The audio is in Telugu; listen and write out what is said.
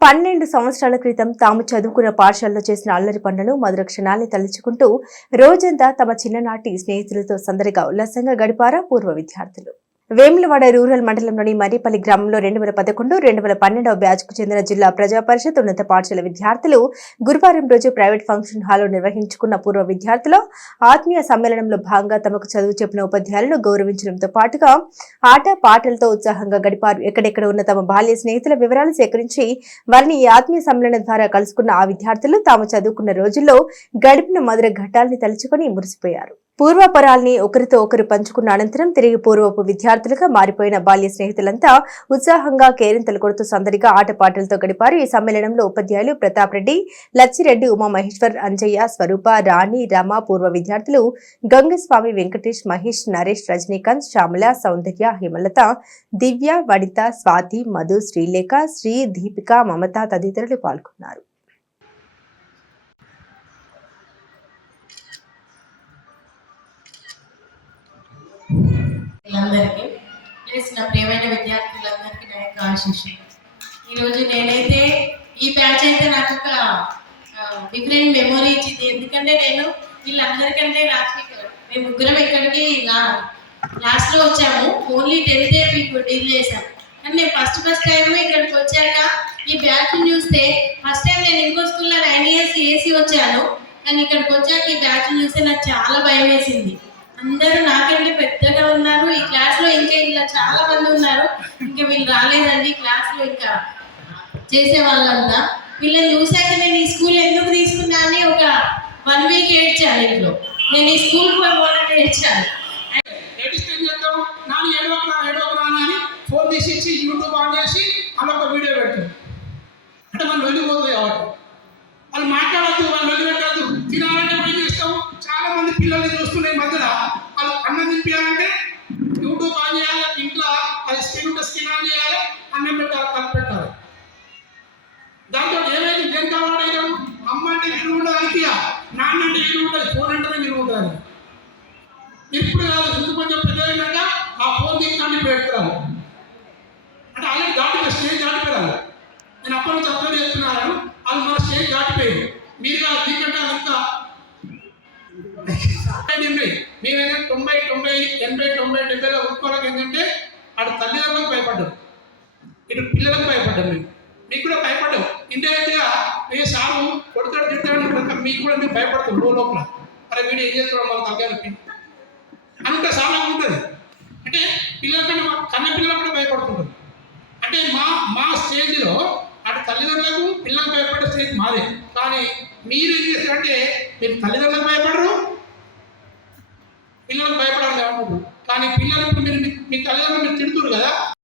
పన్నెండు సంవత్సరాల క్రితం తాము చదువుకున్న పాఠశాలలో చేసిన అల్లరి పనులను మధుర క్షణాన్ని తలుచుకుంటూ రోజంతా తమ చిన్ననాటి స్నేహితులతో సందడిగా ఉల్లాసంగా గడిపారా పూర్వ విద్యార్థులు. వేములవాడ రూరల్ మండలంలోని మరిపల్లి గ్రామంలో రెండు వేల పదకొండు రెండు వేల పన్నెండవ బ్యాచ్కు చెందిన జిల్లా ప్రజా పరిషత్ ఉన్నత పాఠశాల విద్యార్థులు గురువారం రోజు ప్రైవేట్ ఫంక్షన్ హాల్లో నిర్వహించుకున్న పూర్వ విద్యార్థుల ఆత్మీయ సమ్మేళనంలో భాగంగా తమకు చదువు చెప్పిన ఉపాధ్యాయులను గౌరవించడంతో పాటుగా ఆట పాటలతో ఉత్సాహంగా గడిపారు. ఎక్కడెక్కడ ఉన్న తమ బాల్య స్నేహితుల వివరాలు సేకరించి వారిని ఈ ఆత్మీయ సమ్మేళనం ద్వారా కలుసుకున్న ఆ విద్యార్థులు తాము చదువుకున్న రోజుల్లో గడిపిన మధుర ఘట్టాల్ని తలుచుకొని మురిసిపోయారు. పూర్వపరాల్ని ఒకరితో ఒకరు పంచుకున్న అనంతరం తిరిగి పూర్వపు విద్యార్థులుగా మారిపోయిన బాల్య స్నేహితులంతా ఉత్సాహంగా కేరింతలు కొడుతూ సందడిగా ఆటపాటలతో గడిపారు. ఈ సమ్మేళనంలో ఉపాధ్యాయులు ప్రతాప్ రెడ్డి లచ్చిరెడ్డి ఉమామహేశ్వర్ అంజయ్య స్వరూప రాణి రమ పూర్వ విద్యార్థులు గంగస్వామి వెంకటేష్ మహేష్ నరేష్ రజనీకాంత్ శ్యామల సౌందర్య హిమలత దివ్య వనిత స్వాతి మధు శ్రీలేఖ శ్రీ దీపిక మమత తదితరులు పాల్గొన్నారు. చేసిన నా ప్రియమైన విద్యార్థులందరికీ నా యొక్క ఆశీస్సు ఈరోజు నేనైతే ఈ బ్యాచ్ అయితే నాకు ఒక డిఫరెంట్ మెమొరీ ఇచ్చింది. ఎందుకంటే నేను వీళ్ళందరికంటే లాస్ట్ వీక్ మేము ముగ్గురం ఇక్కడికి లాస్ట్లో వచ్చాము. ఓన్లీ టెన్త్ మీకు డీల్ చేశాం. కానీ నేను ఫస్ట్ ఫస్ట్ టైం ఇక్కడికి వచ్చాక ఈ బ్యాచ్ చూస్తే ఫస్ట్ టైం నేను ఇంకో స్కూల్లో నైన్ ఇయర్స్ ఏసీ వచ్చాను. కానీ ఇక్కడికి వచ్చాక ఈ బ్యాచ్ చూస్తే నాకు చాలా భయం వేసింది. అందరూ నాకంటే పెద్దగా ఉన్నారు. ఈ క్లాస్లో ఇంకా ఇలా చాలా మంది ఉన్నారు. ఇంకా వీళ్ళు రాలేదండి క్లాస్లో ఇంకా చేసే వాళ్ళంతా వీళ్ళని చూశాక నేను ఈ స్కూల్ ఎందుకు తీసుకున్నా అని ఒక వన్ వీక్ ఏడ్చాను ఇంట్లో. నేను ఈ స్కూల్ పోవాలని ఏడ్చాను. ఫోన్ తీసి ఇచ్చి యూట్యూబ్ ఆన్ చేసి అలా ఒక వీడియో పెడతాం అంటే మనం వెళ్ళిపోతుంది కాబట్టి వాళ్ళు మాట్లాడద్దు వాళ్ళు వదిలిపెట్టద్దు తినాలంటే ఏం చేస్తాం? చాలా మంది పిల్లల్ని చూస్తున్నాయి మధ్యలో. వాళ్ళు తిప్పియాలంటే యూట్యూబ్ ఆన్ చేయాలి ఇంట్లో అది స్క్రీన్ ఉంటే స్క్రీన్ ఆన్ చేయాలి అన్నం పెట్టాలి కలిపి పెట్టాలి. దాంతో ఏమైంది? ఏం కావాలంటే అమ్మ అంటే విలువ ఉండదు అనిపించ నాన్న అంటే విలువ ఉంటుంది ఫోన్ అంటేనే విలువ ఉంటుంది ఇప్పుడు కాదు ఇంత కొంచెం పెద్దయినాక ఆ ఫోన్ తీసుకొని పెడతాను అంటే అలాగే దాటిపోయి స్టేజ్ దాటిపోయారు నేను అప్పటి నుంచి అర్థం చేస్తున్నాను అది మన స్టేజ్ దాటిపోయింది. మీరు కాదు దీనికంటే అది ఇంకా మేమైనా తొంభై తొంభై ఎనభై తొంభై డెబ్బైలో ఒక్కోళ్ళకి ఏంటంటే అటు తల్లిదండ్రులకు భయపడ్డాం. ఇటు పిల్లలకు భయపడ్డాం మేము. మీకు కూడా భయపడ్డాం. ఇండైరెక్ట్గా మీ సాము కొడతాడు తిడతాడు మీకు కూడా మీరు భయపడతాం లో లోపల. అరే వీడు ఏం చేస్తున్నాడు మన తగ్గాలి అనుకుంటే చాలా ఉంటుంది. అంటే పిల్లలకంటే మా కన్నపిల్లలకు కూడా భయపడుతుంటారు. అంటే మా మా స్టేజ్లో అటు తల్లిదండ్రులకు పిల్లలకు భయపడే స్టేజ్ మాదే. కానీ మీరు ఏం చేస్తారంటే మీరు తల్లిదండ్రులకు భయపడరు